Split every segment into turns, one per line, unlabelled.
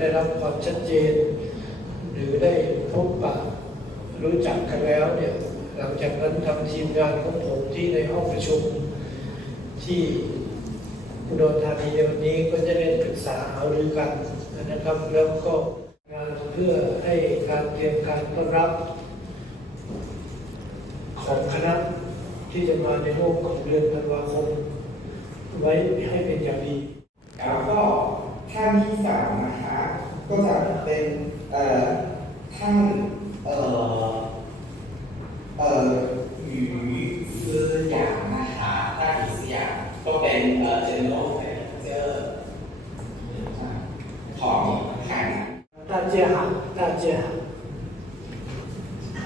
ได้รับความชัดเจน หรือได้พบปะรู้จักกันแล้วเนี่ยหลังจากนั้นทาทีมงานของผมที่ในห้องประชุมที่อุดรธานีในวันนี้ก็จะได้ปรึกษาหารือกันนะครับ แล้วก็งานเพื่อให้การเตรียมการต้อนรับ ของคณะที่จะมาในโลกของเดือนธันวาคมไว้ให้เป็นอย่างดี
แล้วก็ท่านที่สามนะ ก็จะเป็นเอ่อท่านเอ่อเอ่อหยูซื่อหยางนะคะท่านหยูซื่อหยางก็เป็นเอ่อ general manager ของทาง
大家好，大家好。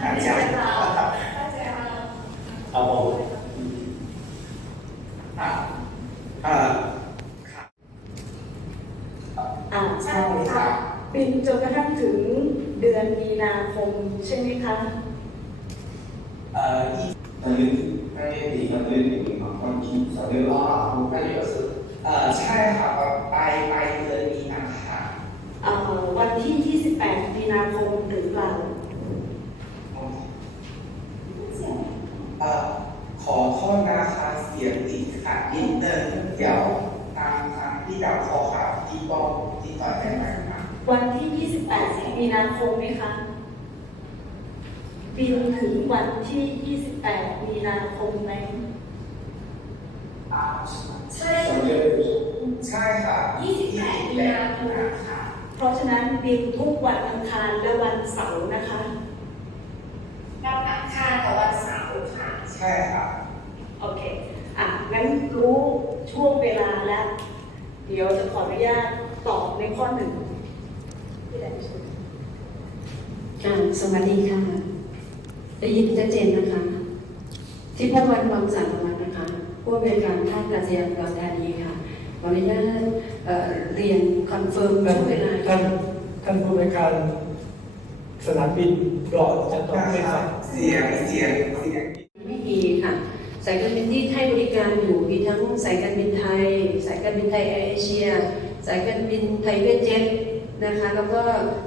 อา นาคมใช่ไหมคะ
เอ่อตอนนี้ให้ดีกันเรื่องหนึ่งของค
นที่สอเรื่องอ๋อผมก็อยู่สุเอ่อใช่ค่ะไปไปเดือนมีนาคม
เอ่อวันที่ที่สิบแ28 มีนาคมหรือเปล่า
เอ่อขอโทษนะคะเสียงติดขัดนิดเดินเดี๋ยวตามทางที่ดาวขอข่าวที่บอกที่ต่อยได้ไหมคะ
วันที่ 28สิงหาคมไหมคะ วันที่ 28 มีนาคมไหม
ใช่ใช่ค่ะ
28มีนาคม
ค่ะ
เพราะฉะนั้นบินทุกวันอังคารและวันเสาร์นะคะ
วันอังคารกับวันเสาร์ค่ะ
ใช่ค่ะ
โอเค อะ งั้นรู้ช่วงเวลาแล้ว เดี๋ยวจะขออนุญาตตอบในข้อหนึ่งที่ได้ช่วย
อ่าสวัสดีค่ะ ได้ยินชัดเจนนะคะที่ผู้วัดความสามารถนะคะ ผู้บริการท่าอากาศยานอุดรธานีค่ะขออนุญาตเอ่อเรียนคอนเฟิร์มช่วงเวลา
ท่านท่านผู้บริการสนามบินรอจะต้องไม่ฟัง
เสียงเสียงเสียง
ไม่มีค่ะสายการบินที่ให้บริการอยู่มีทั้งสายการบินไทย สายการบินไทยแอร์เอเชีย สายการบินไทยเวทเจ็ตนะคะ แล้วก็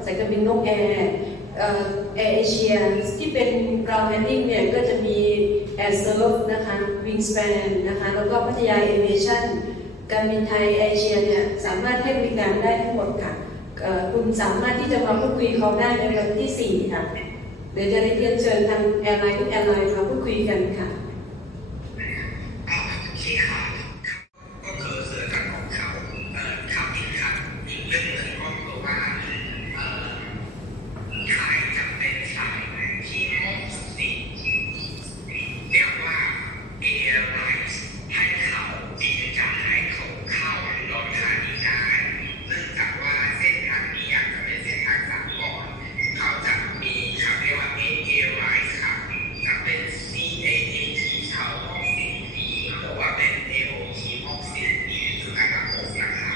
สายการบินนกแอร์เอ่อ แอร์เอเชียที่เป็น ground handling เนี่ยก็จะมี air serv นะคะ wingspan นะคะแล้วก็พัทยา aviation การบินไทยแอร์เอเชียเนี่ยสามารถให้บริการได้ทั้งหมดค่ะคุณสามารถที่จะมาพูดคุยเขาได้ในวันที่ 4 ค่ะ เดี๋ยวจะได้เรียนเชิญทางแอร์ไลน์ทุกแอร์ไลน์มาพูดคุยกันค่ะ
อ่าโอเคค่ะก็คือเสือกันของเขาเอ่อข่าวอีกครับอีกเรื่องหนึ่งก็คือว่าเอ่อใครจะเป็นสายที่มอบสิทธิ์เรียกว่า Airlines ให้เขาที่จะให้เขาเข้าลงธานีได้เนื่องจากว่าเส้นทางนี้อยากจะเป็นเส้นทางสากลเขาจะมีเขาเรียกว่า Airlines ครับจะเป็น CAAT เขาห้องสิทธิ์ดีหรือว่าเป็น AOT ห้องสิทธิ์ดีคือระดับหกนะคะ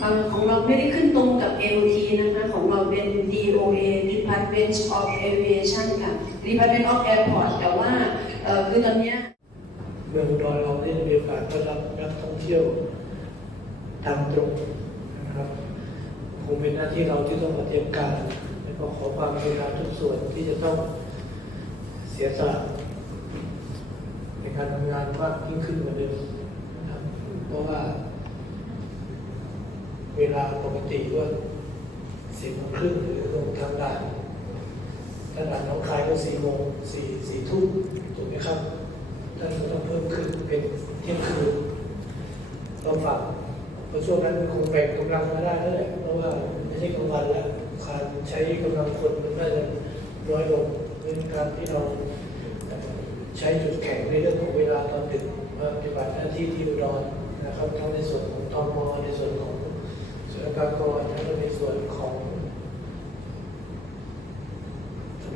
เอ่อของเราไม่ได้ขึ้นตรงกับ AOT นะคะ ของเราเป็น DOA Department of Aviation ค่ะ Department of Airport แต่ว่าคือตอนเนี้ย
เมืองอุดรเราได้มีโอกาสต้อนรับนักท่องเที่ยวทางตรงนะครับคงเป็นหน้าที่เราที่ต้องมาเตรียมการและก็ขอความกรุณาทุกส่วนที่จะต้องเสียสละในการทำงานมากยิ่งขึ้นกว่าเดิมนะครับเพราะว่า เวลาปกติก็สี่โมงครึ่งหรือลงทางด่าน ถ้าดนหน้องคายก็สี่โมงสี่สี่ทุ่มถูกไหมครับท่านก็ต้องเพิ่มขึ้นเป็นเที่ยงคืนต้องฝากเพราะช่วงนั้นคงแบ่งกำลังมาได้แล้วแหละเพราะว่าไม่ใช่กลางวันแล้วการใช้กำลังคนมันน่าจะน้อยลงในการที่เราใช้จุดแข็งในเรื่องของเวลาตอนดึกมาปฏิบัติหน้าที่ที่อุดรนะครับทั้งในส่วนของตมในส่วนของส่วนกากรทั้งในส่วนของ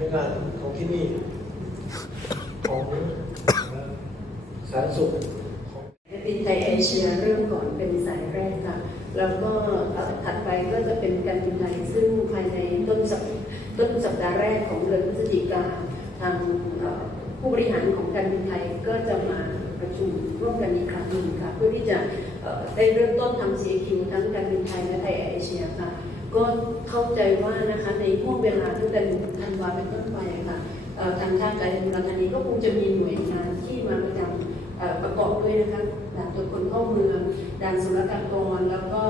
สำนักงานของที่นี่ ของสาธารณสุขของ
บินไทยเอเชียเริ่มก่อนเป็นสายแรกค่ะ แล้วก็ถัดไปก็จะเป็นการบินไทยซึ่งภายในต้นสัปต้นสัปดาห์แรกของเดือนพฤศจิกาทางผู้บริหารของการบินไทยก็จะมาประชุมร่วมกันอีกครั้งหนึ่งค่ะ เพื่อที่จะได้เริ่มต้นทำ CQ ทั้งการบินไทยและไทยเอเชียค่ะ ก็เข้าใจว่านะคะในห่วงเวลาตั้งแต่ธันวาเป็นต้นไปค่ะทางท่าการอุดรธานีก็คงจะมีหน่วยงานที่มาประจำประกอบด้วยนะคะด่านตรวจคนเข้าเมืองด่านศุลการกรแล้วก็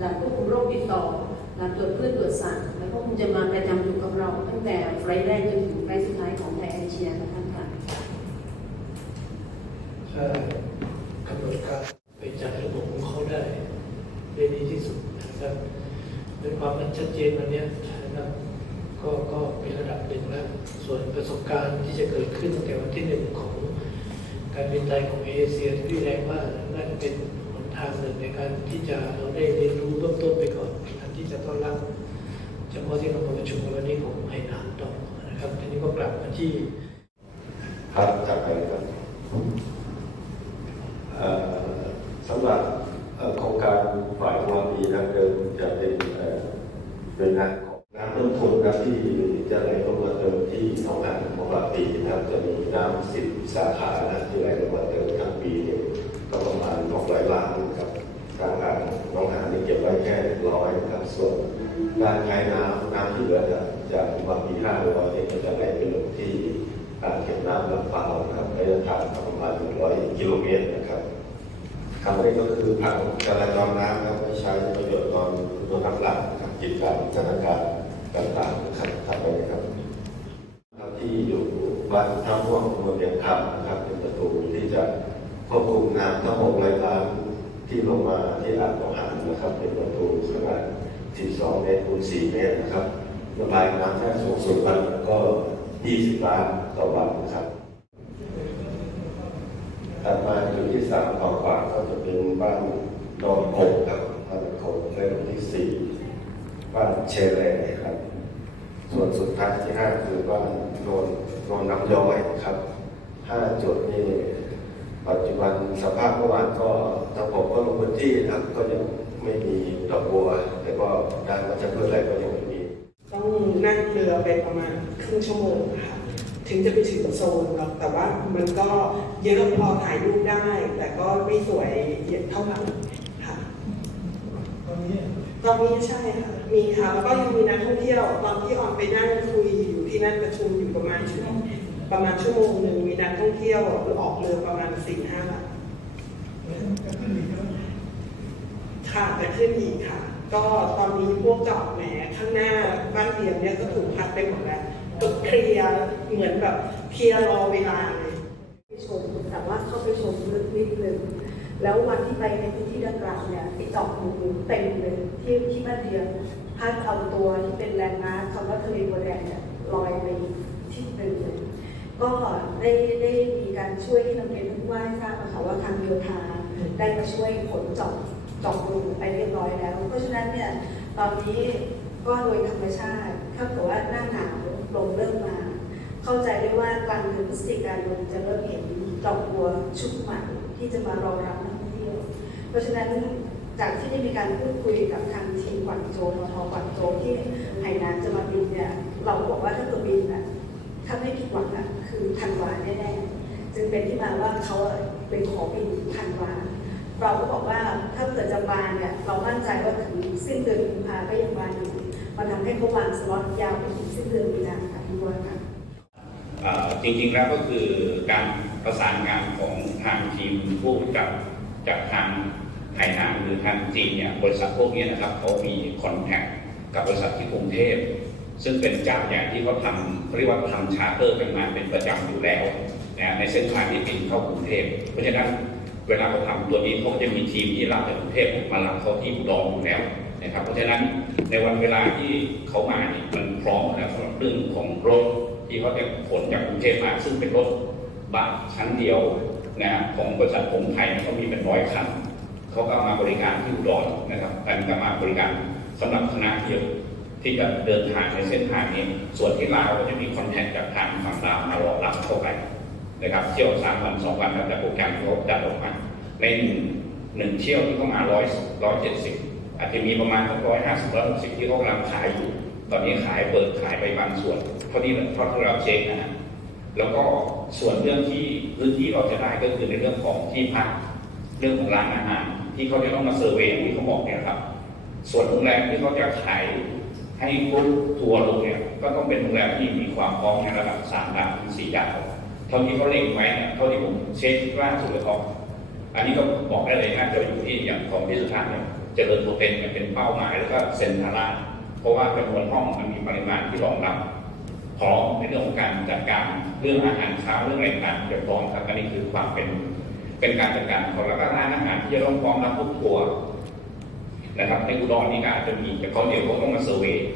ด่านควบคุมโรคติดต่อด่านตรวจพืชตรวจสัตว์แล้วก็คงจะมาประจำอยู่กับเราตั้งแต่ไฟล์แรกจนถึงไฟล์สุดท้ายของไทยเอเชียค่ะท่านค่ะ
ถ้ากำหนดการไปจัดระบบของเขาได้ได้ดีที่สุดนะครับเป็นความมันชัดเจนวันเนี้ยนะครับก็ก็เป็นระดับหนึ่งแล้ว ส่วนประสบการณ์ ที่จะเกิดขึ้นตั้งแต่วันที่หนึ่งของการบินไทยของเอเชียที่แรงมากน่นเป็นหนทางหนึ่งในการที่จะเราได้เรียนรู้เบื้องต้นไปก่อนอันที่จะต้อนรับเฉพาะที่เราประชุมวันนี้ของให้นานต่อนะครับทีนี้ก็กลับมาที่
ครับจากไปครับเอ่อสำหรับเอ่อโครงการฝ่ายความดีทางเดินจะเป็นเอ่อเป็นงานของน้ำต้นทุนนะที่จะไหลลงมาเติมที่หนองหานของเราปีนะครับจะมีน้ำสิบสาขานะที่ไหลลงมาเติมทั้งปีเนี่ยก็ประมาณหกร้อยล้านนะครับทางอ่างหน้องหานนี่เก็บไว้แค่ร้อยนะครับส่วน การใช้น้ำน้ำที่เหลือจะจะมาปีห้าร้อยเนี่ยก็จะไหลไปลงที่อ่างเก็บน้ำลำปานะครับระยะทางประมาณ100กิโลเมตรนะครับคำนี้ก็คือผังจราจรน้ำนะครับไว้ใช้ประโยชน์ตอนตัวน้ำหลักนะครับกิจการสถานการณ์ต่างๆนะครับทำไปนะครับที่อยู่บ้านท่าม่วงเมืองเดียงคำนะครับ เป็นประตูที่จะควบคุมน้ำทั้งหกร้อยล้านที่ลงมาที่อ่างของหานนะครับ เป็นประตูขนาด 12 เมตรคูณ4เมตรนะครับระบายน้ำได้สูงสุดวันก็ 20 ล้านต่อวันนะครับถัดมาจุดที่สามต่อกว่าก็จะเป็นบ้านดอนโขครับบ้านโขงในจุดที่สี่บ้านเชลเลครับ ส่วนสุดท้ายที่ห้าคือบ้านโนนโนนน้ำย้อยครับห้าจุดนี้ปัจจุบันสภาพเมื่อวานก็ทางผมก็ลงพื้นที่นะครับก็ยังไม่มีดอกบัว แต่ก็การมาจะเพื่ออะไรก็ยังไม่มี
ต้องนั่งเรือไปประมาณครึ่งชั่วโมงค่ะถึงจะไปถึงโซนเนาแต่ว่ามันก็เยอะพอถ่ายรูปได้ แต่ก็ไม่สวยเท่าไหร่ค่ะ
ตอนนี้
ตอนนี้ใช่ค่ะมีค่ะแล้วก็ยังมีนักท่องเที่ยว ตอนที่ออนไปนั่งคุยอยู่ที่นั่นประชุมอยู่ประมาณชั่วโมงประมาณชั่วโมงหนึ่งมีนักท่องเที่ยวออกเรือประมาณสี่ห้าลำค่ะแต่ขึ้นอีกค่ะ ก็ตอนนี้พวกจอดแหมข้างหน้าบ้านเรียนเนี่ยก็ถูกพัดไปหมดแล้วก็เคลียร์เหมือนแบบเคลียร์รอเวลาเลย
ไปชมแต่ว่าเข้าไปชมลึกนิดนึงแล้ววันที่ไปในพื้นที่ดังกล่าวเนี่ยไปเจาะหมูเต็มเลยที่ที่บ้านเดียนพัดเอาตัวที่เป็นแลนด์มาร์คคำว่าทะเลบัวแดงเนี่ยลอยไปที่หนึ่งเลยก็ได้ได้มีการช่วยที่นำเรียนท่านผู้ว่าให้ทราบนะคะว่าทางโยธาได้มาช่วยขนจาะเจาะรูไปเรียบร้อยแล้ว เพราะฉะนั้นเนี่ยตอนนี้ก็โดยธรรมชาติถ้าเกิดว่าหน้าหนาวลมเริ่มมา เข้าใจได้ว่ากลางเดือนพฤศจิกายนจะเริ่มเห็นดอกบัวชุดใหม่ที่จะมารอรับนักท่องเที่ยว เพราะฉะนั้นจากที่ได้มีการพูดคุยกับทางทีมกวางโจมทกวางโจที่ไหหนานจะมาบินเนี่ยเราบอกว่าถ้าตัวบินอะถ้าไม่ผิดหวังอะคือธันวาแน่ๆจึงเป็นที่มาว่าเขาเป็นขอบินธันวา เราก็บอกว่าถ้าเกิดจะมาเนี่ยเรามั่นใจว่าถึงสิ้นเดือนกุมภาก็ยังมาอยู่มันทำให้เขาวางสล็อตยาวไปถึงสิ้นเดือนมีนาค่ะพี่ว่าค่ะ
จริงๆแล้วก็คือการประสานงานของทางทีมผู้กับจากทางไหหนานหรือทางจีนเนี่ยบริษัทพวกนี้นะครับเขามีคอนแทคกับบริษัทที่กรุงเทพซึ่งเป็นเจ้าใหญ่ที่เขาทำเขาเรียกว่าทำชาร์เตอร์กันมาเป็นประจำอยู่แล้วนะในเส้นทางที่บินเข้ากรุงเทพเพราะฉะนั้น เวลาเขาทำตัวนี้เขาจะมีทีมที่รับจากกรุงเทพมารับเขาที่อุดรอยู่แล้วนะครับ เพราะฉะนั้นในวันเวลาที่เขามาเนี่ยมันพร้อมแล้วสำหรับเรื่องของรถที่เขาจะขนจากกรุงเทพมาซึ่งเป็นรถบัสชั้นเดียวนะของบริษัทผมไทยเขามีเป็นร้อยคันเขาก็มาบริการที่อุดรนะครับกันก็มาบริการสำหรับคณะเที่ยวที่จะเดินทางในเส้นทางนี้ ส่วนที่ลาวก็จะมีคอนแทคจากทางฝั่งลาวมารอรับเข้าไป นะครับเที่ยวสามวันสองวันแล้วแต่โปรแกรมที่เขาจัดออกมา ในหนึ่งหนึ่งเที่ยวที่เขามาร้อยร้อยเจ็ดสิบอาจจะมีประมาณร้อยห้าสิบร้อยหกสิบที่เขากำลังขายอยู่ ตอนนี้ขายเปิดขายไปบางส่วนเท่านี้เท่าที่เราเช็คนะฮะแล้วก็ส่วนเรื่องที่พื้นที่เราจะได้ก็คือในเรื่องของที่พักเรื่องของร้านอาหารที่เขาจะต้องมาเซอร์เวย์ที่เขาบอกเนี่ยครับ ส่วนโรงแรมที่เขาจะขายให้กรุ๊ปทัวร์ลงเนี่ยก็ต้องเป็นโรงแรมที่มีความพร้อมในระดับสามดาวถึงสี่ดาว ท่าที่เขาเล็งไว้เท่าที่ผมเช็คล่าสุดเลยครับอันนี้ก็บอกได้เลยนะจะอยู่ที่อย่างของที่สุดท้ายเนี่ยเจริญโปรเทนเนี่ยเป็นเป้าหมายแล้วก็เซ็นทรัลล่าเพราะว่าจำนวนห้องมันมีปริมาณที่รองรับพร้อมในเรื่องของการจัดการเรื่องอาหารเช้าเรื่องอะไรต่างจะพร้อมครับอันนี้คือความเป็นเป็นการจัดการของแล้วก็ร้านอาหารที่จะต้องพร้อมรับทุกทัวนะครับในอุดรนี่ก็อาจจะมีแต่เขาเดี๋ยวเขาต้องมาเซอร์เวย์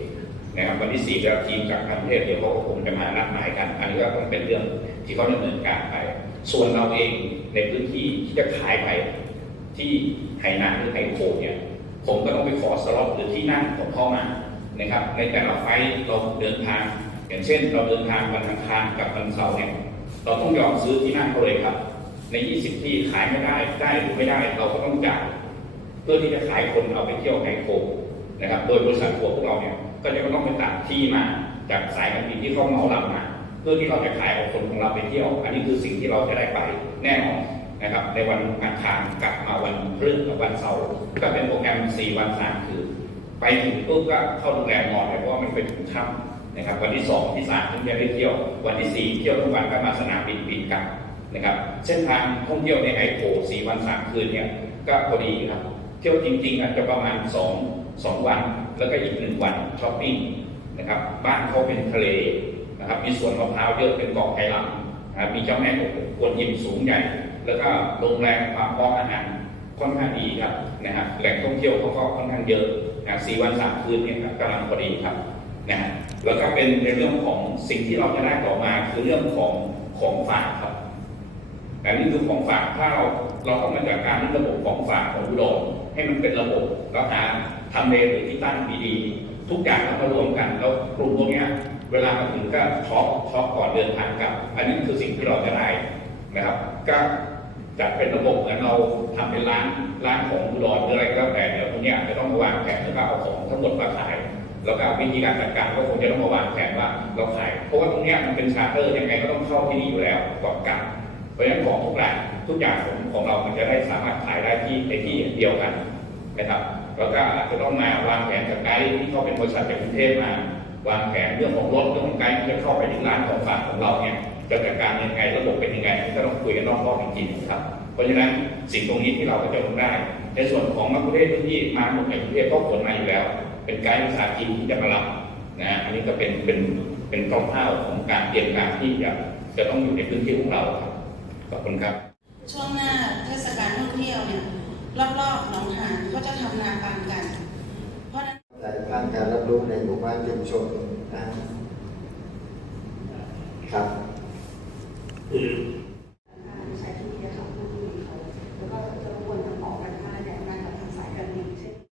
นะครับวันที่สี่จะทีมจากกรุงเทพเดี๋ยวเขาก็คงจะมานัดหมายกัน อันนี้ก็ต้องเป็นเรื่องที่เขาดำเนินการไป ส่วนเราเองในพื้นที่ที่จะขายไปที่ไหหนานหรือไหโขงเนี่ยผมก็ต้องไปขอสล็อตหรือที่นั่งของเขามานะครับ ในแต่ละไฟล์เราเดินทาง อย่างเช่น เราเดินทางวันอังคารกับวันเสาร์เนี่ยเราต้องยอมซื้อที่นั่งเขาเลยครับ ใน 20 ที่ขายไม่ได้ได้หรือไม่ได้เราก็ต้องจ่ายเพื่อที่จะขายคนเอาไปเที่ยวไฮโคงนะครับ โดยบริษัททัวร์พวกเราเนี่ย ก็จะต้องไปตัดที่มาจากสายการบินที่เขาเมาลำมา เพื่อที่เราจะขายเอาคนของเราไปเที่ยว อันนี้คือสิ่งที่เราจะได้ไปแน่นอนนะครับ ในวันอังคารกลับมาวันพฤหัสกับวันเสาร์ก็เป็นโปรแกรม 4 วัน3คืนไปถึงปุ๊บก็เข้าโรงแรมนอนเลยเพราะว่ามันไปถึงค่ำนะครับ วันที่ 2 ที่3ถึงจะได้เที่ยว วันที่ 4 เที่ยวทุกวันก็มาสนามบินบินกลับนะครับเส้นทางท่องเที่ยวในไอโค4วัน3คืนเนี่ยก็พอดีครับเที่ยวจริงๆอาจจะประมาณ 2 2 วัน แล้วก็อีกหนึ่งวันช้อปปิ้งนะครับบ้านเขาเป็นทะเลนะครับมีสวนมะพร้าวเยอะเป็นเกาะไฮลัมนะครับมีเจ้าแม่กวนยิมสูงใหญ่ แล้วก็โรงแรมความพร้อมอาหารค่อนข้างดีครับนะครับแหล่งท่องเที่ยวเขาก็ค่อนข้างเยอะนะสี่วันสามคืนเนี่ยครับกำลังพอดีครับนะฮะแล้วก็เป็นในเรื่องของสิ่งที่เราจะได้ต่อมาคือเรื่องของของฝากครับอันนี้คือของฝากถ้าเราเราต้องมาจัดการเรื่องระบบของฝากของอุดรให้มันเป็นระบบแล้วหา ทำเลหรือที่ตั้งดีๆทุกอย่างต้องมารวมกัน แล้วกลุ่มพวกนี้เวลามาถึงก็ช็อปช็อปก่อนเดินทางกลับ อันนี้คือสิ่งที่เราจะได้นะครับก็จัดเป็นระบบเหมือนเราทำเป็นร้านร้านของอุดรหรืออะไรก็แล้วแต่เดี๋ยวพวกนี้จะต้องมาวางแผนแล้วก็เอาของทั้งหมดมาขาย แล้วก็วิธีการจัดการก็คงจะต้องมาวางแผนว่าเราขายเพราะว่าตรงนี้มันเป็นชาร์เตอร์ยังไงก็ต้องเข้าที่นี่อยู่แล้วก่อนกลับเพราะฉะนั้นของทุกอย่างทุกอย่างของของเรามันจะได้สามารถขายได้ที่ในที่เดียวกันนะครับ แล้วก็อาจจะต้องมาวางแผนกับไกด์ที่เขาเป็นบริษัทจากกรุงเทพมาวางแผนเรื่องของรถเรื่องของไกด์ที่จะเข้าไปถึงร้านของฝากของเราเนี่ยจะจัดการยังไงระบบเป็นยังไงก็ต้องคุยกันนอกรอบจริงๆครับ เพราะฉะนั้นสิ่งตรงนี้ที่เราก็จะทำได้ ในส่วนของนักประเทศที่มาหมดในกรุงเทพก็ขนมาอยู่แล้ว เป็นไกด์ภาษาจีนที่จะมารับนะอันนี้ก็เป็นเป็นเป็นกองข้าวของการเตรียมการที่จะจะต้องอยู่ในพื้นที่ของเราครับขอบคุณครับ
ช่วงหน้าเทศกาลท่องเที่ยวเนี่ย รอบๆหนองหานก็จะทำนาปังกัน